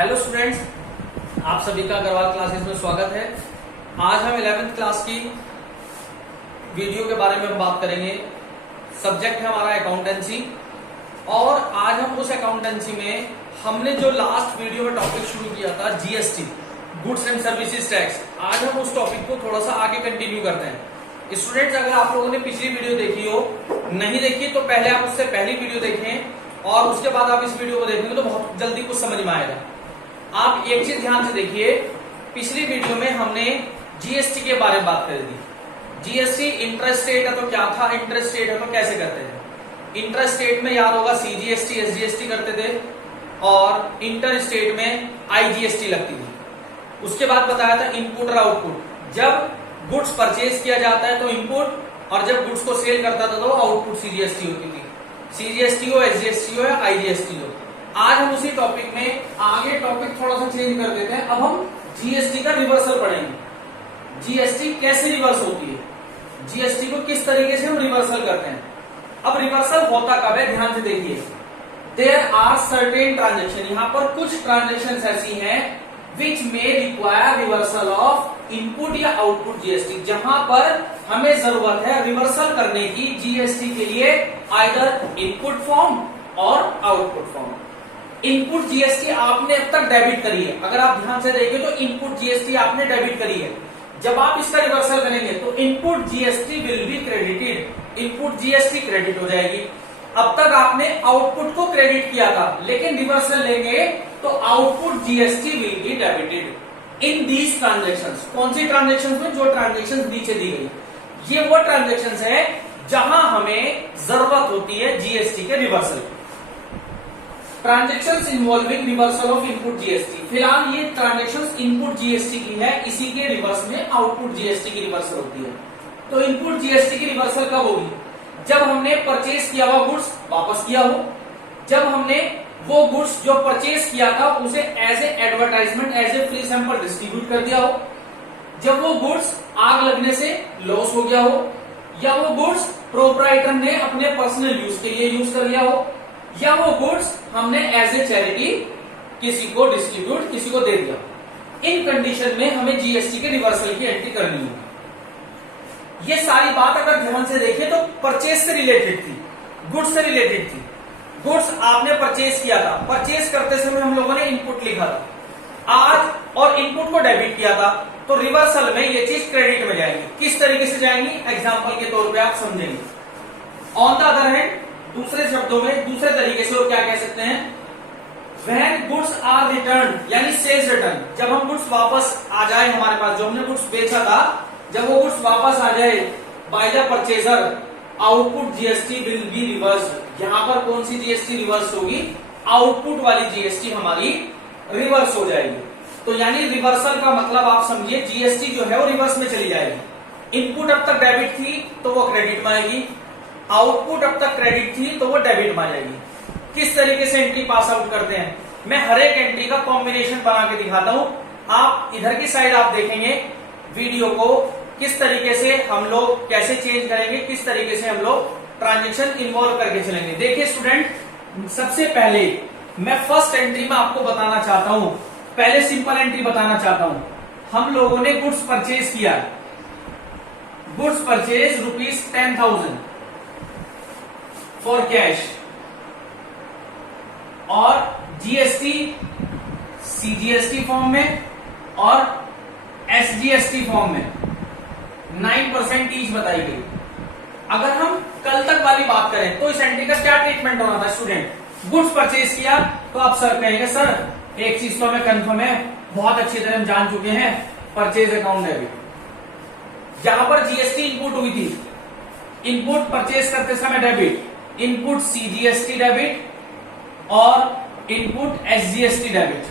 Hello students, आप सभी का अग्रवाल क्लासेस में स्वागत है। आज हम 11th क्लास की वीडियो के बारे में हम बात करेंगे। सब्जेक्ट है हमारा अकाउंटेंसी और आज हम उस अकाउंटेंसी में हमने जो लास्ट वीडियो में टॉपिक शुरू किया था GST, goods and services tax, आज हम उस टॉपिक को थोड़ा सा आगे कंटिन्यू करते हैं। स्टूडेंट्स, अगर आप लोगों ने पिछली वीडियो देखी हो, नहीं देखी तो पहले आप उससे पहली वीडियो देखें और उसके बाद आप इस वीडियो को देखेंगे तो बहुत जल्दी कुछ समझ में आएगा। आप एक चीज ध्यान से देखिए, पिछली वीडियो में हमने जीएसटी के बारे में बात करी थी। जीएसटी इंटरेस्ट रेट है तो क्या था, इंटरेस्ट रेट है तो कैसे करते हैं। इंटरेस्ट रेट में याद होगा सीजीएसटी एसजीएसटी करते थे और इंटर स्टेट में आईजीएसटी लगती थी। उसके बाद बताया था इनपुट और आउटपुट। जब गुड्स परचेज किया जाता है तो इनपुट और जब गुड्स को सेल करता था तो आउटपुट सीजीएसटी होती थी। सीजीएसटी हो, एसजीएसटी हो या आईजीएसटी हो। आज हम उसी टॉपिक में आगे टॉपिक थोड़ा सा चेंज कर देते हैं। अब हम जीएसटी का रिवर्सल पढ़ेंगे। जीएसटी कैसे रिवर्स होती है, जीएसटी को किस तरीके से हम रिवर्सल करते हैं। अब रिवर्सल होता कब है, ध्यान से देखिए। देयर आर सर्टेन ट्रांजेक्शन, यहां पर कुछ ट्रांजेक्शन ऐसी हैं which may require reversal of input या आउटपुट जीएसटी, जहां पर हमें जरूरत है रिवर्सल करने की जीएसटी के लिए, आइदर इनपुट फॉर्म और आउटपुट फॉर्म। इनपुट जीएसटी आपने अब तक डेबिट करी है, अगर आप ध्यान से देखिए तो इनपुट जीएसटी आपने डेबिट करी है। जब आप इसका रिवर्सल करेंगे तो input GST will be credited, input GST credit हो जाएगी। अब तक आपने आउटपुट को क्रेडिट किया था, लेकिन रिवर्सल लेंगे तो output GST will be debited in these transactions. कौन सी ट्रांजेक्शंस में, जो ट्रांजेक्शंस नीचे दी गई, ये वो ट्रांजेक्शंस है जहां हमें जरूरत होती है जीएसटी के reversal. Transactions involving reversal of input GST, फिलहाल ये ट्रांजेक्शंस इनपुट जीएसटी की है, इसी के रिवर्स में आउटपुट जीएसटी की रिवर्सल होती है। तो इनपुट जीएसटी की रिवर्सल कब होगी, जब हमने परचेज किया हुआ गुड्स वापस किया हो, जब हमने वो गुड्स जो परचेज किया था उसे as a advertisement, as a free sample distribute कर दिया हो, जब वो गुड्स आग लगने से लॉस हो गया हो, या वो गुड्स प्रोप्राइटर ने अपने पर्सनल यूज के लिए यूज कर लिया हो, या वो गुड्स हमने एज ए चैरिटी किसी को डिस्ट्रीब्यूट, किसी को दे दिया। इन कंडीशन में हमें जीएसटी के रिवर्सल की एंट्री करनी होगी। ये सारी बात अगर ध्यान से देखें तो परचेज से रिलेटेड थी, गुड्स से रिलेटेड थी। गुड्स आपने परचेज किया था, परचेज करते समय हम लोगों ने इनपुट लिखा था आज और इनपुट को डेबिट किया था, तो रिवर्सल में ये चीज क्रेडिट में जाएगी। किस तरीके से जाएंगी, एग्जांपल के तौर पे आप समझेंगे। ऑन द अदर हैंड, दूसरे शब्दों में, दूसरे तरीके से और क्या कह सकते हैं, व्हेन गुड्स आर रिटर्न, यानी सेल्स रिटर्न, जब हम गुड्स वापस आ जाए हमारे पास, जो हमने गुड्स बेचा था, जब वो गुड्स वापस आ जाए by the purchaser, output GST will be reverse. यहां पर कौन सी जीएसटी रिवर्स होगी, आउटपुट वाली जीएसटी हमारी रिवर्स हो जाएगी। तो यानी रिवर्सल का मतलब आप समझिए, जीएसटी जो है वो रिवर्स में चली जाएगी। इनपुट अब तक डेबिट थी तो वो क्रेडिट में आएगी, आउटपुट अब तक क्रेडिट थी तो वो डेबिट में आ जाएगी। किस तरीके से एंट्री पास आउट करते हैं, मैं हर एक एंट्री का कॉम्बिनेशन बना के दिखाता हूं। आप इधर की साइड आप देखेंगे वीडियो को, किस तरीके से हम लोग कैसे चेंज करेंगे, किस तरीके से हम लोग ट्रांजेक्शन इन्वॉल्व करके चलेंगे। देखिए स्टूडेंट, सबसे पहले मैं फर्स्ट एंट्री में आपको बताना चाहता हूं, पहले सिंपल एंट्री बताना चाहता हूं। हम लोगों ने गुड्स परचेज किया, गुड्स परचेज ₹10,000 फॉर कैश, और जीएसटी सीजीएसटी फॉर्म में और एसजीएसटी फॉर्म में 9% ईच बताई गई। अगर हम कल तक वाली बात करें तो इस एंट्री का क्या ट्रीटमेंट होना था स्टूडेंट, गुड्स परचेज किया तो आप सर कहेंगे सर एक चीज तो हमें कंफर्म है, बहुत अच्छी तरह हम जान चुके हैं, परचेज अकाउंट डेबिट। यहां पर जीएसटी इनपुट हुई थी, इनपुट परचेज करते समय डेबिट, इनपुट सीजीएसटी डेबिट और इनपुट एसजीएसटी डेबिट,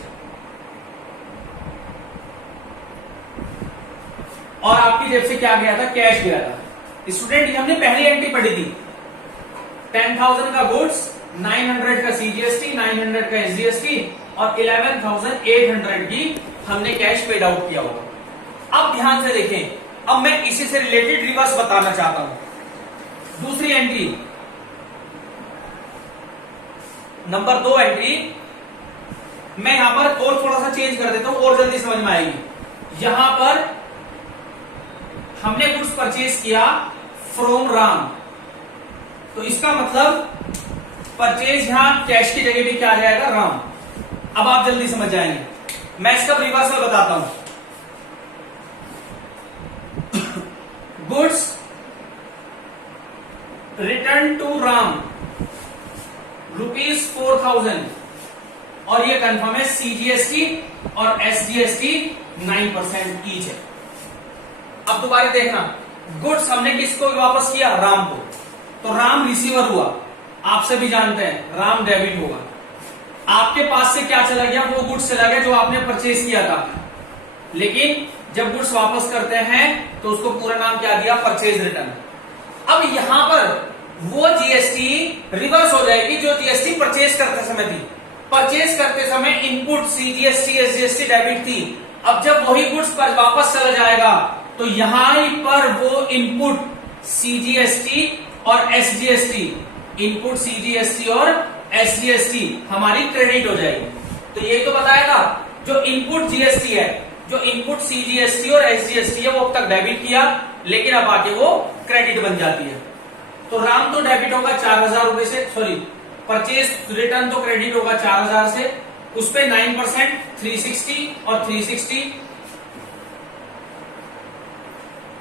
और आपकी जेब से क्या गया था, कैश गया था। स्टूडेंट, हमने पहली एंट्री पढ़ी थी, 10,000 का गुड्स, 900 का सीजीएसटी, 900 का एसजीएसटी और 11,800 की हमने कैश पेड आउट किया होगा। अब ध्यान से देखें, अब मैं इसी से रिलेटेड रिवर्स बताना चाहता हूं। दूसरी एंट्री, नंबर 2 एंट्री, मैं यहां पर और थोड़ा सा चेंज कर देता हूं और जल्दी समझ में आएगी। यहां पर हमने गुड्स परचेज किया फ्रॉम राम, तो इसका मतलब परचेज यहां कैश की जगह पे क्या आ जाएगा, राम। अब आप जल्दी समझ जाएंगे। मैं इसका रिवर्सल बताता हूं। गुड्स रिटर्न टू राम ₹4,000 और ये कंफर्म है सीजीएसटी और एसजीएसटी 9% ईच है। अब दोबारा देखना, गुड्स हमने किसको वापस किया, राम को, तो राम रिसीवर हुआ। आप सभी जानते हैं राम डेबिट होगा। आपके पास से क्या चला गया, वो गुड्स चला गया जो आपने परचेज किया था। लेकिन जब गुड्स वापस करते हैं तो उसको पूरा नाम क्या दिया, परचेज रिटर्न। अब यहां पर वो जीएसटी रिवर्स हो जाएगी जो जीएसटी परचेज करते समय थी। परचेज करते समय इनपुट सीजीएसटी एसजीएसटी डेबिट थी। अब जब वही गुड्स पर वापस चला जाएगा तो यहां पर वो इनपुट सीजीएसटी और एसजीएसटी, इनपुट सीजीएसटी और एसजीएसटी हमारी क्रेडिट हो जाएगी। तो ये तो बताया था, जो इनपुट जीएसटी है, जो इनपुट सीजीएसटी और एसजीएसटी है, वो अब तक डेबिट किया, लेकिन अब आके वो क्रेडिट बन जाती है। तो राम तो डेबिट होगा 4,000 रुपए से, सॉरी परचेज रिटर्न तो क्रेडिट होगा 4,000 से, उस पे 9% 360 और 360,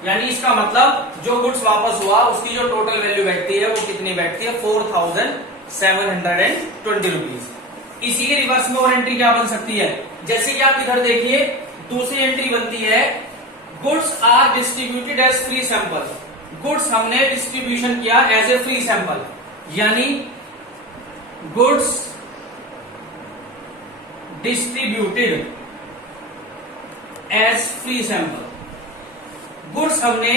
यानी इसका मतलब जो गुड्स वापस हुआ उसकी जो टोटल वैल्यू बैठती है वो कितनी बैठती है, 4,720 रुपीज। इसी के रिवर्स में और एंट्री क्या बन सकती है, जैसे कि आप इधर देखिए, दूसरी एंट्री बनती है goods are distributed as free sample. Goods हमने डिस्ट्रीब्यूशन किया एज ए फ्री सैंपल, यानी goods distributed as free sample. Goods हमने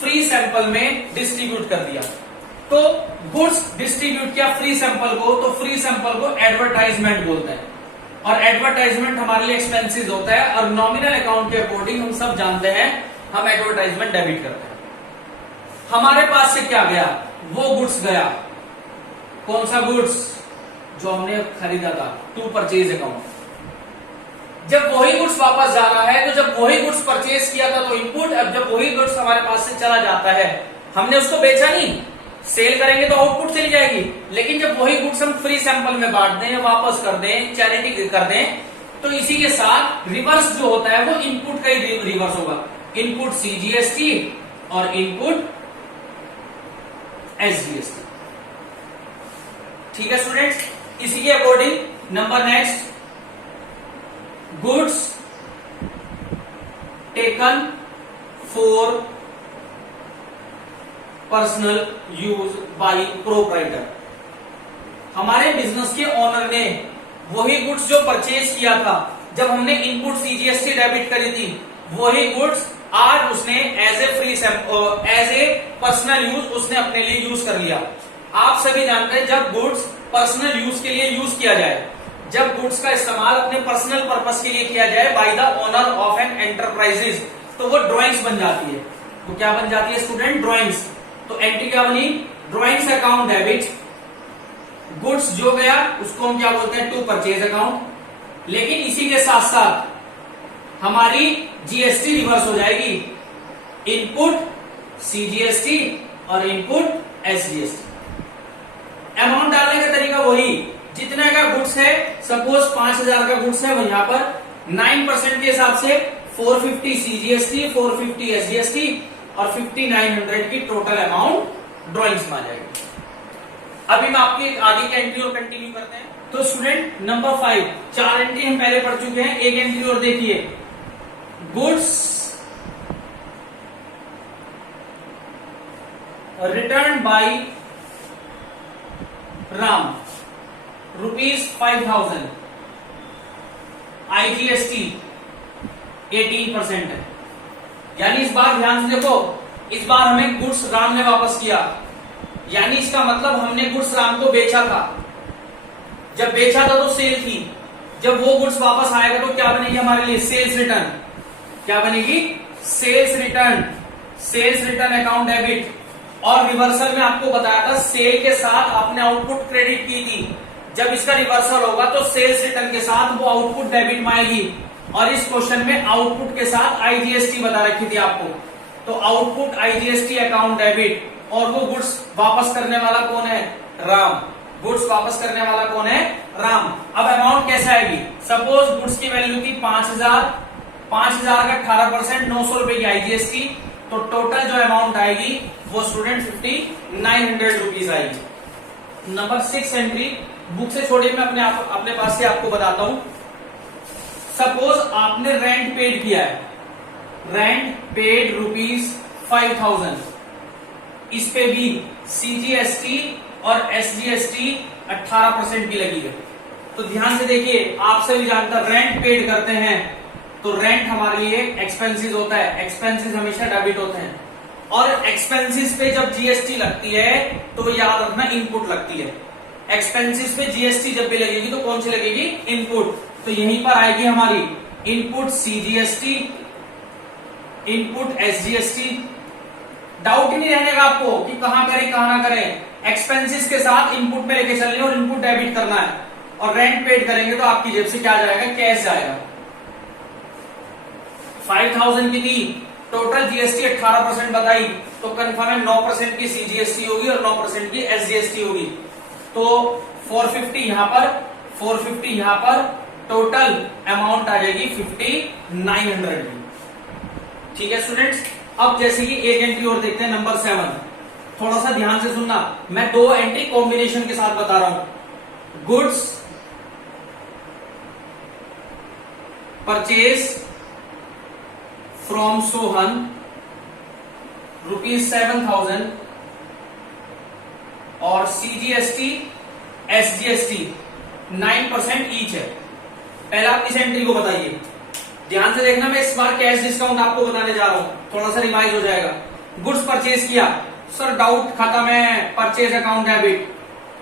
फ्री सैंपल में डिस्ट्रीब्यूट कर दिया। तो गुड्स डिस्ट्रीब्यूट किया फ्री सैंपल को, तो फ्री सैंपल को एडवर्टाइजमेंट बोलते हैं, और एडवर्टाइजमेंट हमारे लिए एक्सपेंसिव होता है, और नॉमिनल अकाउंट के अकॉर्डिंग हम सब जानते हैं हम एडवर्टाइजमेंट डेबिट करते हैं। हमारे पास से क्या गया, वो गुड्स गया, कौन सा गुड्स, जो हमने खरीदा था, टू परचेज अकाउंट। जब वही गुड्स वापस जा रहा है, तो जब वही गुड्स परचेज किया था तो इनपुट, अब जब वही गुड्स हमारे पास से चला जाता है, हमने उसको बेचा नहीं, सेल करेंगे तो आउटपुट चली जाएगी, लेकिन जब वही गुड्स हम फ्री सैंपल में बांट दें, वापस कर दें, चैरिटी कर दें, तो इसी के साथ रिवर्स जो होता है वो इनपुट का ही रिवर्स होगा, इनपुट सीजीएसटी और इनपुट एसजीएसटी। ठीक है स्टूडेंट्स, इसी के according number next, goods taken for personal use by proprietor. हमारे बिजनेस के ओनर ने वही गुड्स जो परचेज किया था, जब हमने इनपुट सीजीएसटी डेबिट करी थी, वही गुड्स आज उसने as a free as a personal use उसने अपने लिए यूज कर लिया। आप सभी जानते हैं जब गुड्स पर्सनल यूज के लिए यूज किया जाए, जब गुड्स का इस्तेमाल अपने पर्सनल पर्पस के लिए किया जाए by the owner of an enterprises, तो वो ड्राइंग्स बन जाती है। तो क्या बन जाती है स्टूडेंट, ड्राइंग्स। तो एंट्री क्या बनी, ड्राइंग्स अकाउंट डेबिट। गुड्स जो गया उसको हम क्या बोलते हैं, टू परचेज अकाउंट। लेकिन इसी के साथ साथ हमारी जीएसटी रिवर्स हो जाएगी, इनपुट सीजीएसटी और इनपुट एसजीएसटी। अमाउंट डालने का तरीका वही, जितने का गुड्स है, सपोज 5,000 का गुड्स है, वो यहां पर 9% के हिसाब से 450 सीजीएसटी, 450 एसजीएसटी और 5,900 की टोटल अमाउंट ड्राइंग्स में आ जाएगी। अभी मैं आपकी आगे की एंट्री और कंटिन्यू करते हैं। तो स्टूडेंट नंबर 5, 4 एंट्री हम पहले पढ़ चुके हैं, एक एंट्री और देखिए, goods return by Ram ₹5,000, IGST 18% है। यानी इस बार ध्यान से देखो, इस बार हमें गुड्स राम ने वापस किया, यानी इसका मतलब हमने गुड्स राम को बेचा था। जब बेचा था तो सेल थी, जब वो गुड्स वापस आएगा तो क्या बनेगी हमारे लिए, सेल्स रिटर्न। क्या बनेगी, sales return, sales return account debit. और रिवर्सल में आपको बताया था, सेल के साथ आपने आउटपुट क्रेडिट की थी। जब इसका रिवर्सल होगा तो सेल्स रिटर्न के साथ वो आउटपुट डेबिट में आएगी। और इस क्वेश्चन में आउटपुट के साथ आईजीएसटी बता रखी थी आपको, तो आउटपुट आईजीएसटी अकाउंट डेबिट, और वो गुड्स वापस करने वाला कौन है? राम। गुड्स वापस करने वाला कौन है? राम। अब अमाउंट कैसे आएगी? सपोज गुड्स की वैल्यू थी 5000, 5000 का 18%, 900 रुपए की आईजीएसटी, तो टोटल जो अमाउंट आएगी वो स्टूडेंट 5900 रुपीज आएगी। नंबर 6 एंट्री बुक से छोड़िए, मैं अपने पास से आपको बताता हूं। सपोज आपने रेंट पेड किया है, रेंट पेड ₹5000, इस पे भी सीजीएसटी और एसजीएसटी 18% की लगी है। तो ध्यान से देखिए, आपसे भी जानता, रेंट पेड करते हैं तो रेंट हमारे लिए एक्सपेंसेस होता है, एक्सपेंसेस हमेशा डेबिट होते हैं, और एक्सपेंसेस पे जब जीएसटी लगती है तो याद रखना इनपुट लगती है। एक्सपेंसेस पे जीएसटी जब भी लगेगी तो कौन सी लगेगी? इनपुट। तो यहीं पर आएगी हमारी input CGST, input SGST. Doubt ही नहीं रहने का आपको कि कहां करें कहां ना करें। एक्सपेंसेस के साथ इनपुट में लेके चलने और इनपुट डेबिट करना है, और रेंट पेड करेंगे तो आपकी जेब से क्या जाएगा? कैश जाएगा। 5000 की थी, टोटल जीएसटी 18% बताई, तो कंफर्म है 9% की सीजीएसटी होगी और 9% की एसजीएसटी होगी। तो 450 यहां पर, 450 यहां पर, टोटल अमाउंट आ जाएगी 5900 की। ठीक है स्टूडेंट्स, अब जैसे कि एक एंट्री और देखते हैं, नंबर 7। थोड़ा सा ध्यान से सुनना, मैं 2 एंट्री कॉम्बिनेशन के साथ बता रहा हूं। गुड्स परचेज फ्रॉम सोहन ₹7000, और सीजीएसटी एसजीएसटी 9% ईच है। पहले आप इस एंट्री को बताइए, ध्यान से देखना, मैं इस बार कैश डिस्काउंट आपको बताने जा रहा हूं, थोड़ा सा रिवाइज हो जाएगा। गुड्स परचेज किया, सर डाउट खत्म है, परचेज अकाउंट डेबिट,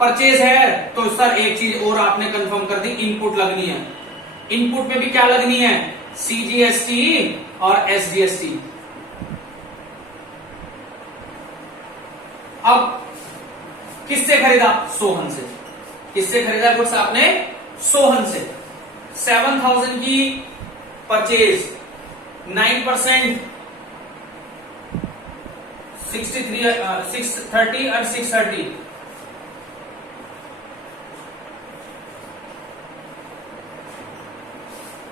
परचेज है तो सर एक चीज और आपने कंफर्म कर दी, इनपुट लगनी है। इनपुट में भी क्या लगनी है? सीजीएसटी और एसजीएसटी। अब किससे खरीदा? सोहन से। किससे खरीदा गुड्स आपने? सोहन से। 7000 की परचेज, 9% 630 और 630,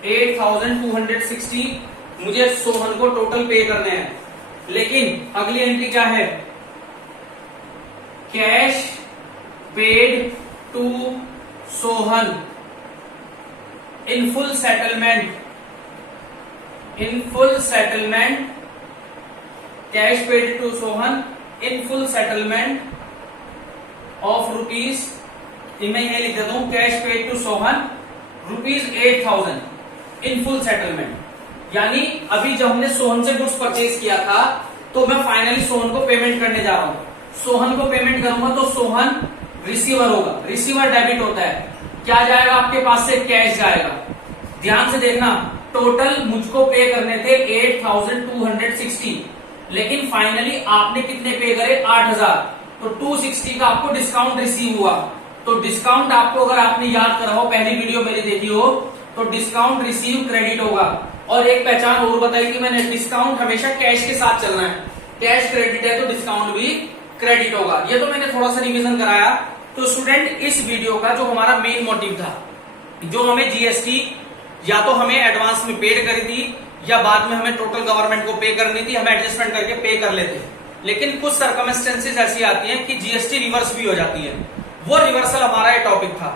8260 मुझे सोहन को टोटल पे करने हैं। लेकिन अगली एंट्री क्या है? Cash paid to Sohan in full settlement, in full settlement, cash paid to Sohan in full settlement of rupees, मैं यह लिख देता हूं, cash paid to Sohan ₹8000 in full settlement. यानी अभी जब हमने सोहन से गुड्स परचेज किया था तो मैं फाइनली सोहन को पेमेंट करने जा रहा हूं। सोहन को पेमेंट करूंगा तो सोहन रिसीवर होगा, रिसीवर डेबिट होता है, क्या जाएगा आपके पास से? कैश जाएगा। ध्यान से देखना, टोटल मुझको पे करने थे 8260, लेकिन फाइनली आपने कितने पे करे? 8000, तो 260 का आपको डिस्काउंट रिसीव हुआ। तो डिस्काउंट आपको, अगर आपने याद करा हो, पहली वीडियो मेरी देखी हो, तो डिस्काउंट रिसीव क्रेडिट होगा। और एक पहचान और बताई कि मैंने, डिस्काउंट हमेशा कैश के साथ चलना है, कैश क्रेडिट है तो डिस्काउंट भी क्रेडिट होगा। ये तो मैंने थोड़ा सा रिवीजन कराया। तो स्टूडेंट, इस वीडियो का जो हमारा मेन मोटिव था, जो हमें जीएसटी या तो हमें एडवांस में पेड करी थी या बाद में हमें टोटल गवर्नमेंट को पे करनी थी, हम एडजस्टमेंट करके पे कर लेते हैं। लेकिन कुछ सर्कमस्टेंसेज ऐसी आती हैं कि जीएसटी रिवर्स भी हो जाती है, वो रिवर्सल हमारा ये टॉपिक था।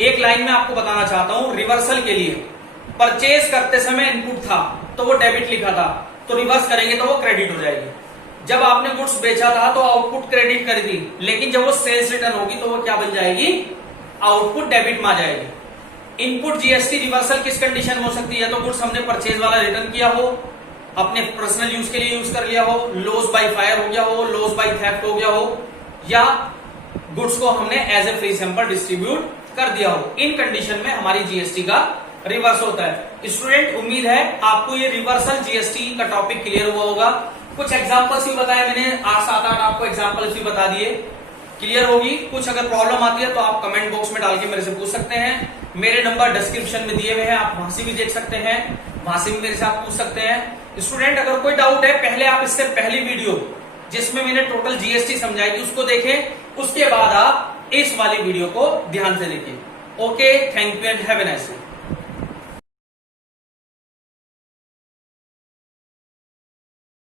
एक लाइन में आपको बताना चाहता हूं, रिवर्सल के लिए परचेज करते समय इनपुट था तो वो डेबिट लिखा था, तो रिवर्स करेंगे तो वो क्रेडिट हो जाएगी। जब आपने गुड्स बेचा था तो आउटपुट क्रेडिट कर दी, लेकिन जब वो सेल्स रिटर्न होगी तो वो क्या बन जाएगी? आउटपुट डेबिट में आ जाएगी। इनपुट जीएसटी रिवर्सल किस कंडीशन में हो सकती है? तो गुड्स हमने परचेज वाला रिटर्न किया हो, अपने पर्सनल यूज के लिए यूज कर लिया हो, लॉस बाय फायर हो गया हो, लॉस बाय थेफ्ट हो गया हो, या गुड्स को हमने as a free sample distribute कर दिया हो। इन कंडीशन में हमारी जीएसटी का रिवर्स होता है। स्टूडेंट, उम्मीद है आपको ये रिवर्सल जीएसटी का टॉपिक क्लियर हुआ होगा। कुछ एग्जांपल्स भी बताए मैंने, 7-8 आपको एग्जांपल्स भी बता दिए। क्लियर होगी। कुछ अगर प्रॉब्लम आती है तो आप कमेंट बॉक्स में डाल के मेरे से पूछ सकते हैं। मेरे नंबर डिस्क्रिप्शन में दिए हुए हैं, आप वहां से भी देख सकते हैं, वहां से भी मेरे से आप पूछ सकते हैं। स्टूडेंट अगर कोई डाउट है, पहले आप इससे पहली वीडियो जिसमें मैंने टोटल जीएसटी समझाई थी उसको देखें, उसके बाद आप इस वाली वीडियो को ध्यान से देखिए। Okay, thank you and have a nice day.